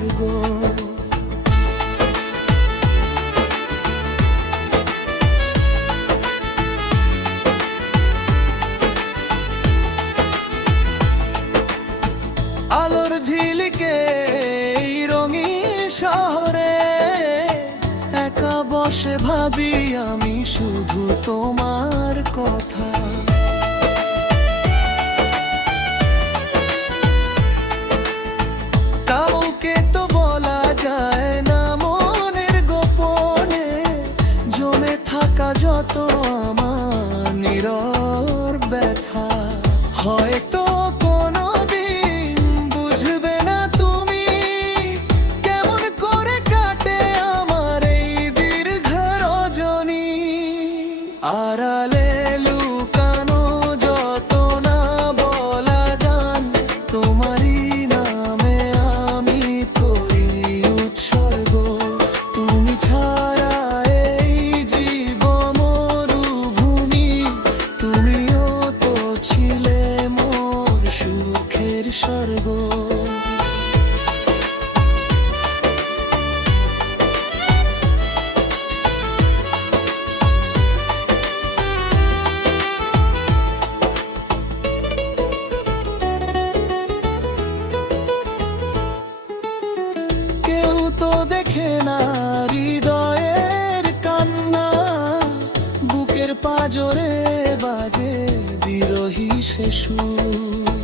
স্বর্গ। আলোর ঝিলিকে এই রঙিন শহরে একা বসে ভাবি আমি শুধু তোমার কথা। কাউকে তো বলা যায় না মনের গোপনে জমে থাকা যত আমার নীরব ব্যথা। হয়তো কোনোদিন বুঝবে না তুমি কেমন করে কাটে আমার এই দীর্ঘ রজনী। আড়ালে লুকানো যত না বলা গান তোমারই নামে আমি করি উৎসর্গ। তুমি ছাড়া এই জীবন মরুভূমি, তুমিও তো ছিলে মোর সুখের স্বর্গ। কেউ তো দেখে না হৃদয়ের কান্না, বুকের পাঁজরে বাজে বিরহী সে সুর।